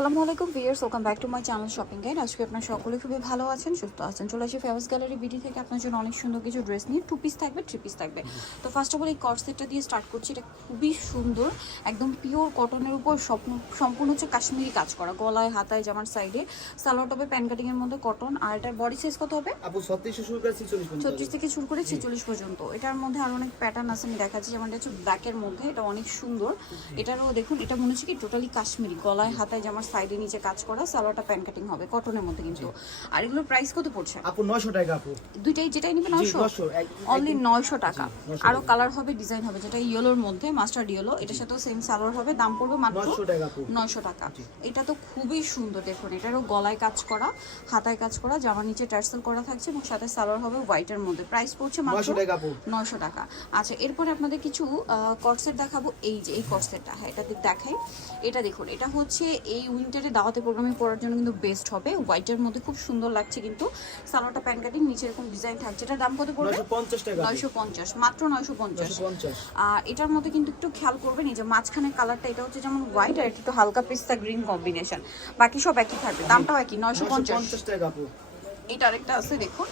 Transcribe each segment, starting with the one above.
আসসালামু আলাইকুম viewers, welcome back to my channel shopping guide. আজকে আপনারা সকলে খুবই ভালো আছেন, সুস্থ আছেন। চলে আসি ফেমাস গ্যালারি বিডি থেকে আপনার জন্য অনেক সুন্দর কিছু ড্রেস নিয়ে। 2 পিস থাকবে, 3 পিস থাকবে। তো ফার্স্ট অফ অল এই কট সেটটা দিয়ে স্টার্ট করছি। এটা খুবই সুন্দর, একদম পিওর কটনের উপর সম্পূর্ণ হচ্ছে কাশ্মীরি কাজ করা, গলায় হাতায় জামার সাইডে সালোয়ার টপে প্যান কাটিং এর মধ্যে কটন। আর এটার বডি সাইজ কত হবে আপু 36 শুরু করে 46 পর্যন্ত, 36 থেকে শুরু করে 46 পর্যন্ত। এটার মধ্যে আরো অনেক প্যাটার্ন আছে, আমি দেখাচ্ছি। যেমন এটা হচ্ছে ব্ল্যাকের মধ্যে, এটা অনেক সুন্দর। এটারও দেখুন, এটা মনে হচ্ছে কি টোটালি কাশ্মীরি, গলায় হাতায় জামার সাইডে নিচে কাজ করা, সালোয়ারটা প্যান কাটিং হবে কটনের মধ্যে কিন্তু। আর এগুলোর প্রাইস কত পড়ছে আপু? 900 টাকা আপু। দুইটাই যেটাই নিবে 900, অনলি 900 টাকা। আরো কালার হবে, ডিজাইন হবে, যেটা ইয়েলোর মধ্যে মাস্টার্ড ইয়েলো, এটার সাথেও সেম সালোয়ার হবে। দাম পড়বে মাত্র 900 টাকা আপু। 900 টাকা। এটা তো খুবই সুন্দর, দেখুন এটারও গলায় কাজ করা, হাতায় কাজ করা, জামার নিচে টার্সেল করা থাকছে এবং সাথে সালোয়ার হবে হোয়াইটের মধ্যে। প্রাইস পড়ছে মাত্র 900 টাকা আপু। 900 টাকা। আচ্ছা, এরপরে আপনাদের কিছু কটসেট দেখাবো। এই যে এই কটসেটটা, হ্যাঁ এটা দেখাই। এটা দেখুন, এটা হচ্ছে এই উইন্টারে দাওয়াতে প্রোগ্রামে পরার জন্য কিন্তু বেস্ট হবে। হোয়াইটের মধ্যে খুব সুন্দর লাগছে কিন্তু। সালোয়ারটা প্যান কাটিং, নিচে এরকম ডিজাইন থাকছে। এটার দাম কত পড়বে? 950 টাকা। 950, মাত্র 950। 950। আর এটার মধ্যে কিন্তু একটু খেয়াল করবেন, এই যে মাঝখানের কালারটা, এটা হচ্ছে যেমন হোয়াইট আর একটু হালকা পিস্তা গ্রিন কম্বিনেশন। বাকি সব একই থাকবে, দামটাও একই 950 টাকা আপু। এটা আরেকটা আছে দেখুন,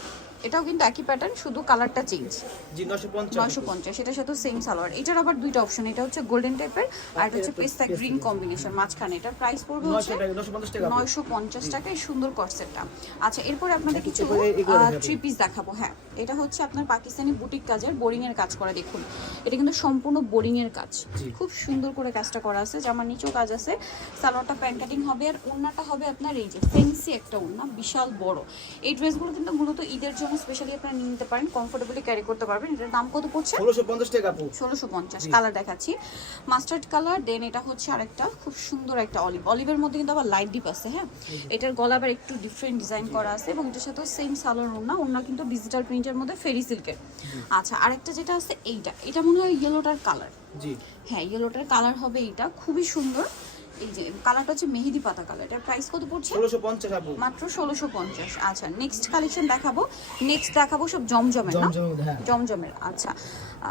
এটাও কিন্তু একই প্যাটার্ন, শুধু কালারটা চেঞ্জ। জি 950। 950, এটার সাথে সেম সালোয়ার। এটার আবার দুইটা অপশন, এটা হচ্ছে গোল্ডেন টাইপের আর এটা হচ্ছে পেস্তা গ্রিন কম্বিনেশন মাঝখানে। এটার প্রাইস পড়বে হচ্ছে 950 টাকা। 950 টাকা। এই সুন্দর কটসেটটা। আচ্ছা, এরপরে আপনাদের কিছু 3 পিস দেখাবো। হ্যাঁ, এটা হচ্ছে আপনার পাকিস্তানি বুটিক কাজের বোরিং এর কাজ করা। দেখুন এটা কিন্তু সম্পূর্ণ বোরিং এর কাজ, খুব সুন্দর করে কাজটা করা আছে। জামার নিচেও কাজ আছে, সালোয়ারটা প্যান কাটিং হবে আর ওড়নাটা হবে আপনার এই যে ফ্যান্সি একটা ওড়না, বিশাল বড়। এই ড্রেসগুলো কিন্তু মূলত ঈদের জন্য স্পেশালি আপনারা নিয়ে নিতে পারেন, কমফোর্টেবলি ক্যারি করতে পারবেন। এটার দাম কত পড়ছে? 1650 টাকা আপু। 1650। কালার দেখাচ্ছি, মাস্টার্ড কালার, দেন এটা হচ্ছে আরেকটা খুব সুন্দর একটা অলিভ। অলিভের মধ্যে কিন্তু আবার লাইট ডিপ আছে। হ্যাঁ, এটার গলা আবার একটু ডিফারেন্ট ডিজাইন করা আছে এবং এটার সাথে সেম সালোয়ার ওড়না। ওড়না কিন্তু ডিজিটাল প্রিন্টের মধ্যে ফেরি সিল্কের। আচ্ছা, আরেকটা যেটা আছে এইটা, এটা মনে হয় ইয়েলোটার কালার। জি হ্যাঁ, ইয়েলোটার কালার হবে এইটা, খুবই সুন্দর। এই যে কালারটা হচ্ছে মেহেদি পাতা কালার। এটার প্রাইস কত পড়ছে? 1650 আপু। মাত্র 1650। আচ্ছা, নেক্সট কালেকশন দেখাবো। নেক্সট দেখাবো সব জমজমের, না জমজমের। আচ্ছা,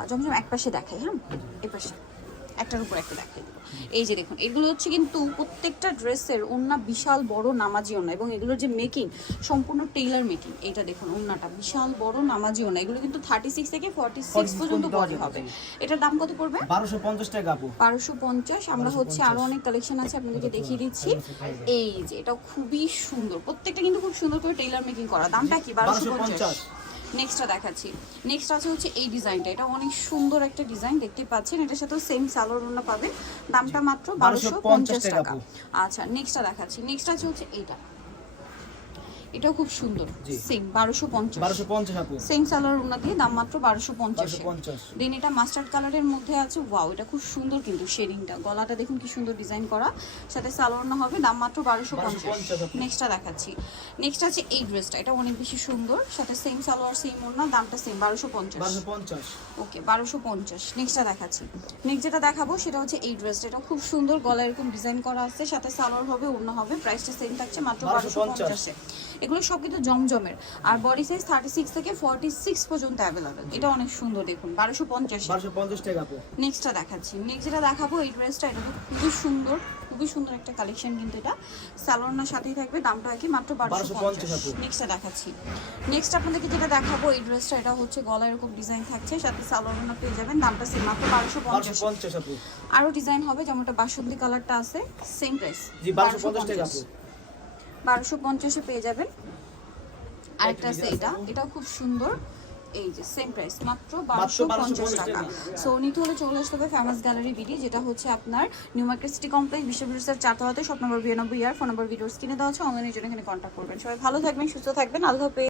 জমজম এক পাশে দেখাই। হ্যাঁ, এই পাশে একটার উপর একটা দেখাই। এই যে দেখুন, এগুলো হচ্ছে কিন্তু প্রত্যেকটা ড্রেসের ওড়না বিশাল বড় নামাজি ওড়না এবং এগুলোর যে মেকিং সম্পূর্ণ টেইলার মেকিং। এইটা দেখুন, ওড়নাটা বিশাল বড় নামাজি ওড়না। এগুলো কিন্তু 36 থেকে 46 পর্যন্ত বডি হবে। এটার দাম কত পড়বে? 1250 টাকা আপু। 1250। আমরা হচ্ছে আরো অনেক কালেকশন আছে, আপনাদেরকে দেখিয়ে দিচ্ছি। এই যে এটা খুবই সুন্দর, প্রত্যেকটা কিন্তু খুব সুন্দর করে টেইলার মেকিং করা। দামটা কি? 1250। নেক্সটটা দেখাচ্ছি। নেক্সট আছে হচ্ছে এই ডিজাইনটা, এটা অনেক সুন্দর একটা ডিজাইন, দেখতে পাচ্ছেন। এটার সাথেও সেম সালোয়ার ওড়না পাবে, দামটা মাত্র 1250 টাকা। আচ্ছা, নেক্সটটা দেখাচ্ছি। নেক্সট আছে হচ্ছে এইটা, এটাও খুব সুন্দর, সেম 1250 আপু। সেম সালোয়ার ওড়না দিয়ে, দাম মাত্র 1250। 1250। দেন এটা মাস্টার্ড কালারের মধ্যে আছে। ওয়াও, এটা খুব সুন্দর কিন্তু শেডিংটা, গলাটা দেখুন কি সুন্দর ডিজাইন করা, সাথে সালোয়ার ওড়না হবে, দাম মাত্র 1250। নেক্সটটা দেখাচ্ছি। নেক্সট আছে এই ড্রেসটা, এটা অনেক বেশি সুন্দর, সাথে সেম সালোয়ার সেম ওড়না, দামটা সেম 1250। ওকে, 1250। নেক্সটটা দেখাচ্ছি। নেক্সট যেটা দেখাবো সেটা হচ্ছে এই ড্রেসটা, এটা খুব সুন্দর, গলা এরকম ডিজাইন করা আছে, সাথে সালোয়ার হবে, ওড়না হবে, প্রাইসটা সেম থাকছে মাত্র 1250। এগুলো সব কিন্তু জমজমের আর বডি সাইজ 36 থেকে 46 পর্যন্ত অ্যাভেলেবেল। এটা অনেক সুন্দর, দেখুন 1250 টাকা আপু। নেক্সটটা দেখাচ্ছি। নেক্সট যেটা দেখাবো এই ড্রেসটা, এটা তো খুবই সুন্দর, খুবই সুন্দর একটা কালেকশন কিন্তু। এটা সালোয়ারের সাথেই থাকবে, দামটা কি? মাত্র 1250। নেক্সটটা দেখাচ্ছি। নেক্সট আপনাদেরকে যেটা দেখাবো এই ড্রেসটা, এটা হচ্ছে গলা এরকম ডিজাইন থাকছে, সাথে সালোয়ারটা পেয়ে যাবেন, দামটা সেম মাত্র 1250 আপু। আরো ডিজাইন হবে, যেমনটা বাসন্তী কালারটা আছে, সেম প্রাইস জি 1250 টাকা আপু। 1250 পেয়ে যাবেন। আরেকটা আছে এটা, এটাও খুব সুন্দর। এই যে সেম প্রাইস মাত্র 1250 টাকা। সো নিতে হলে চলে আসতে হবে ফেমাস গ্যালারি বিডি, যেটা হচ্ছে আপনার নিউ মার্কেট সিটি কমপ্লেক্স, বিশ্ববিদ্যালয়ের 4তলাতে, শপ নম্বর 92 আর ফোন নম্বর ভিডিওস কিনে দেওয়া আছে। অনলাইনের জন্য এখানে কন্ট্যাক্ট করবেন। সবাই ভালো থাকবেন, সুস্থ থাকবেন, আল্লাহ হাফেজ।